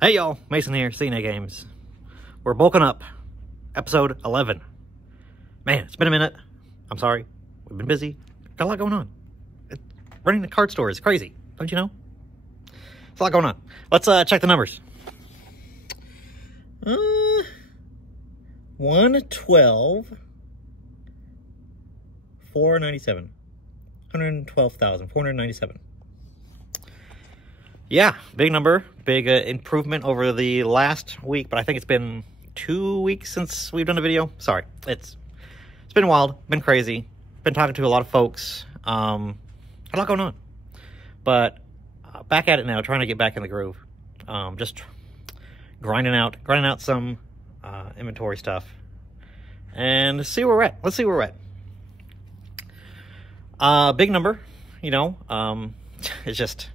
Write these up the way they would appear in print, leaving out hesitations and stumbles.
Hey y'all, Mason here, CNA Games. We're bulking up, episode 11. Man, it's been a minute. I'm sorry, we've been busy. Got a lot going on. Running the card store is crazy, don't you know? It's a lot going on. Let's check the numbers. 112, 497, 112,497. Yeah, big number, big improvement over the last week, but I think it's been 2 weeks since we've done a video. Sorry, it's been wild, been crazy, been talking to a lot of folks, a lot going on, but back at it now, trying to get back in the groove, just grinding out some inventory stuff, and see where we're at. Let's see where we're at. Big number, you know, it's just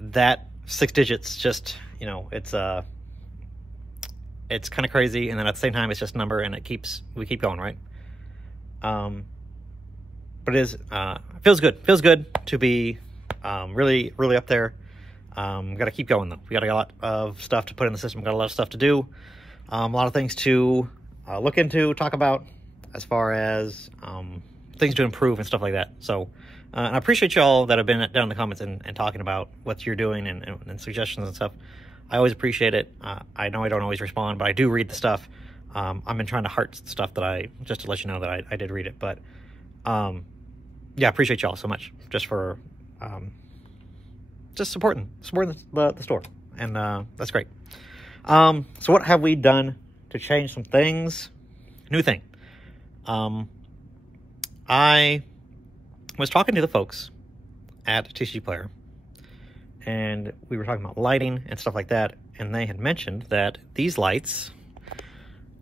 that 6 digits, just, you know, it's kind of crazy, and then at the same time it's just a number, and we keep going, right? But it is feels good to be really up there. Got to keep going though. We got a lot of stuff to put in the system, got a lot of stuff to do, a lot of things to look into, talk about as far as things to improve and stuff like that. So and I appreciate y'all that have been down in the comments and talking about what you're doing and suggestions and stuff. I always appreciate it. I know I don't always respond, but I do read the stuff. I've been trying to heart stuff that just to let you know that I did read it. But yeah, I appreciate y'all so much just for just supporting the store, and that's great. So what have we done to change some things? New thing. I was talking to the folks at TCGPlayer, and we were talking about lighting and stuff like that, and they had mentioned that these lights,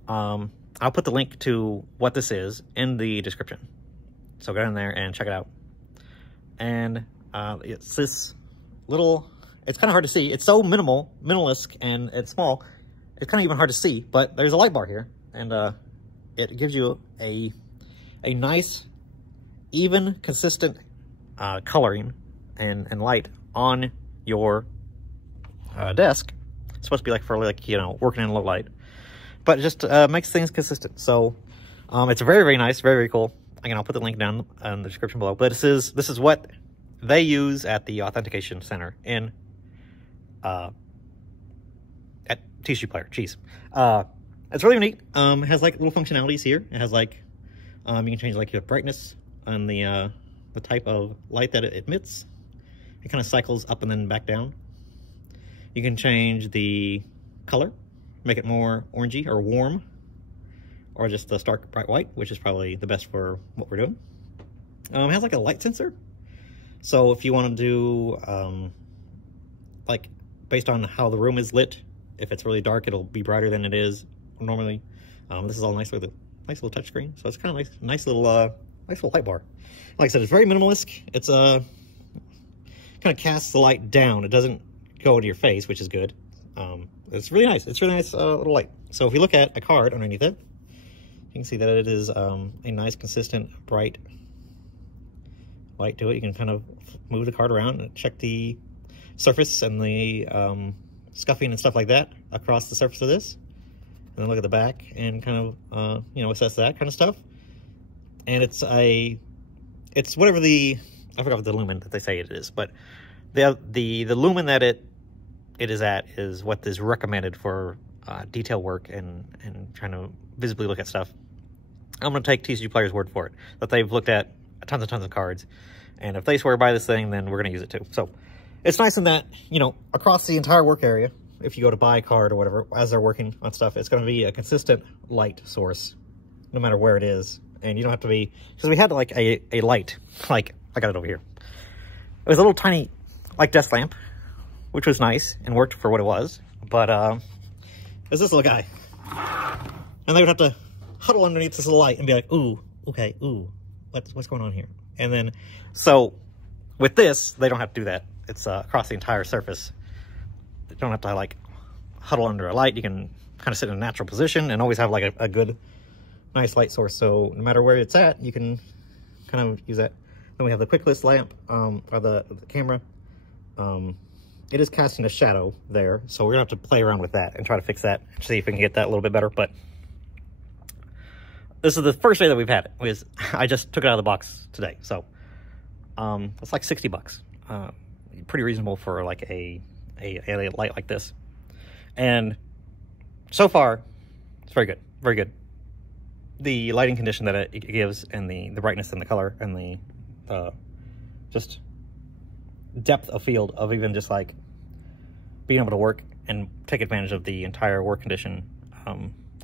I'll put the link to what this is in the description, so go in there and check it out. And it's this little, it's kind of hard to see, it's so minimalist, and it's small, it's kind of even hard to see, but there's a light bar here, and it gives you a nice, even, consistent coloring and light on your desk. It's supposed to be like for, like, you know, working in low light, but it just makes things consistent. So it's very nice, very cool. Again, I'll put the link down in the description below. But this is what they use at the authentication center in at TCGPlayer. Jeez, it's really neat. It has like little functionalities here. It has like you can change like your brightness and the type of light that it emits. It kind of cycles up and then back down. You can change the color, make it more orangey or warm, or just the stark bright white, which is probably the best for what we're doing. It has like a light sensor. So if you want to do, like, based on how the room is lit, if it's really dark, it'll be brighter than it is normally. This is all nice with a nice little touch screen. So it's kind of nice little light bar. Like I said, it's very minimalist. It's kind of casts the light down. It doesn't go into your face, which is good. It's really nice. It's a really nice little light. So if you look at a card underneath it, you can see that it is a nice, consistent, bright light to it. You can kind of move the card around and check the surface and the scuffing and stuff like that across the surface of this. And then look at the back and kind of, you know, assess that kind of stuff. And it's whatever I forgot what the lumen that they say it is, but the lumen that it is at is what is recommended for detail work and trying to visibly look at stuff. I'm going to take TCGPlayer's word for it, that they've looked at tons of cards, and if they swear by this thing, then we're going to use it too. So it's nice in that, you know, across the entire work area, if you go to buy a card or whatever, as they're working on stuff, it's going to be a consistent light source, no matter where it is. And you don't have to be, because we had like a light, like, I got it over here. It was a little tiny, like, desk lamp, which was nice and worked for what it was. But it's this little guy, and they would have to huddle underneath this little light and be like, ooh, okay, ooh, what's going on here? And then, so with this, they don't have to do that. It's across the entire surface. They don't have to, like, huddle under a light. You can kind of sit in a natural position and always have like a good, nice light source. So no matter where it's at, you can kind of use that. Then we have the quick list lamp, or the camera. it is casting a shadow there, so we're gonna have to play around with that and try to fix that, see if we can get that a little bit better. But this is the first day that we've had it. I just took it out of the box today, so it's like $60. Pretty reasonable for like a light like this. And so far, it's very good, very good. The lighting condition that it gives, and the brightness and the color and the just depth of field of even just like being able to work and take advantage of the entire work condition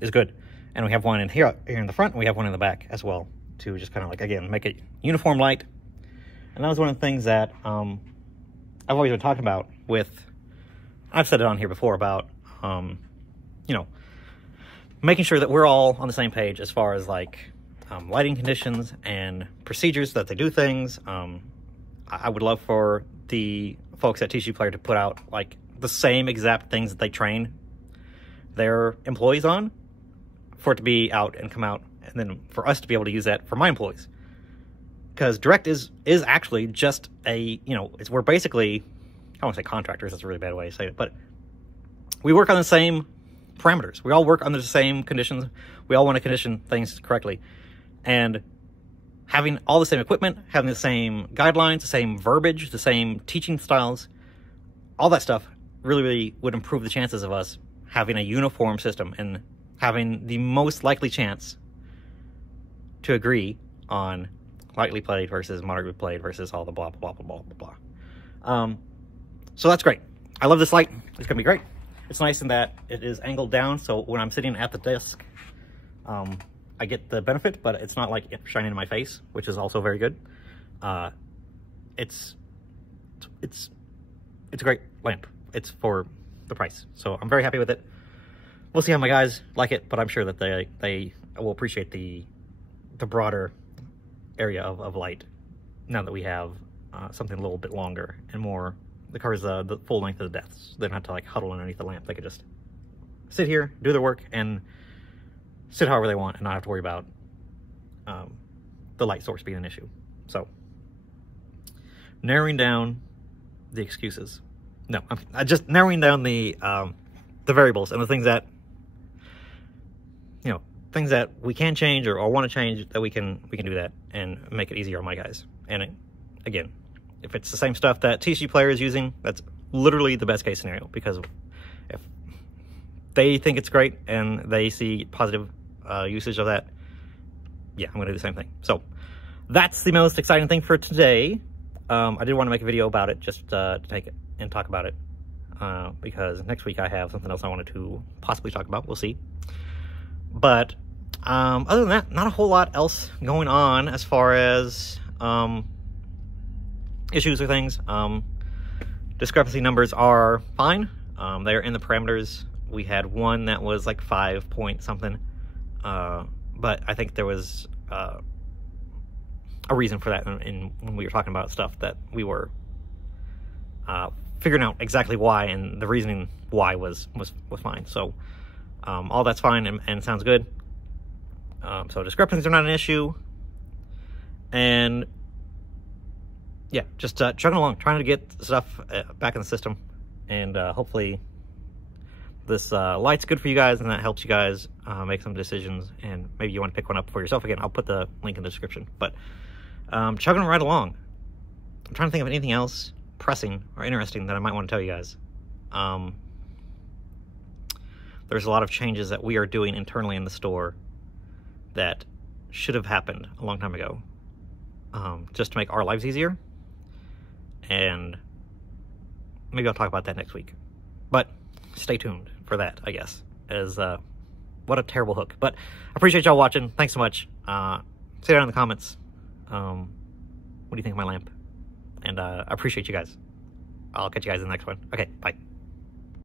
is good. And we have one in here in the front, and we have one in the back as well, to just kind of like, again, make it uniform light. And that was one of the things that I've always been talking about with, I've said it on here before about, you know, making sure that we're all on the same page as far as like lighting conditions and procedures that they do things. I would love for the folks at TCGPlayer to put out like the same exact things that they train their employees on, for it to be out and come out, and then for us to be able to use that for my employees. Because direct is actually just a, you know, we're basically, I don't want to say contractors, that's a really bad way to say it, but we work on the same parameters. We all work under the same conditions. We all want to condition things correctly. And having all the same equipment, having the same guidelines, the same verbiage, the same teaching styles, all that stuff really, really would improve the chances of us having a uniform system and having the most likely chance to agree on lightly played versus moderately played versus all the blah, blah, blah, blah, blah, blah. So that's great. I love this light. It's going to be great. It's nice in that it is angled down, so when I'm sitting at the desk, I get the benefit, but it's not like shining in my face, which is also very good. It's a great lamp. It's for the price, so I'm very happy with it. We'll see how my guys like it, but I'm sure that they will appreciate the broader area of light now that we have something a little bit longer and more that covers the full length of the desk. They don't have to like huddle underneath the lamp. They could just sit here, do their work, and sit however they want and not have to worry about the light source being an issue. So, narrowing down the excuses. No, I'm just narrowing down the variables and the things that, you know, things that we can change or want to change, that we can do that and make it easier on my guys. And again, if it's the same stuff that TCGPlayer is using, that's literally the best case scenario, because if they think it's great and they see positive usage of that, yeah, I'm going to do the same thing. So that's the most exciting thing for today. I did want to make a video about it, just to take it and talk about it, because next week I have something else I wanted to possibly talk about. We'll see. But other than that, not a whole lot else going on as far as issues or things. Discrepancy numbers are fine. They're in the parameters. We had one that was like 5 point something, but I think there was a reason for that when we were talking about stuff that we were figuring out exactly why, and the reasoning why was fine. So all that's fine and sounds good. So discrepancies are not an issue, and yeah, just chugging along, trying to get stuff back in the system, and hopefully this light's good for you guys, and that helps you guys make some decisions, and maybe you want to pick one up for yourself. Again, I'll put the link in the description. But chugging right along. I'm trying to think of anything else pressing or interesting that I might want to tell you guys. There's a lot of changes that we are doing internally in the store that should have happened a long time ago, just to make our lives easier. And maybe I'll talk about that next week. But stay tuned for that, I guess. As what a terrible hook. But I appreciate y'all watching. Thanks so much. Say down in the comments, what do you think of my lamp? And I appreciate you guys. I'll catch you guys in the next one. Okay, bye.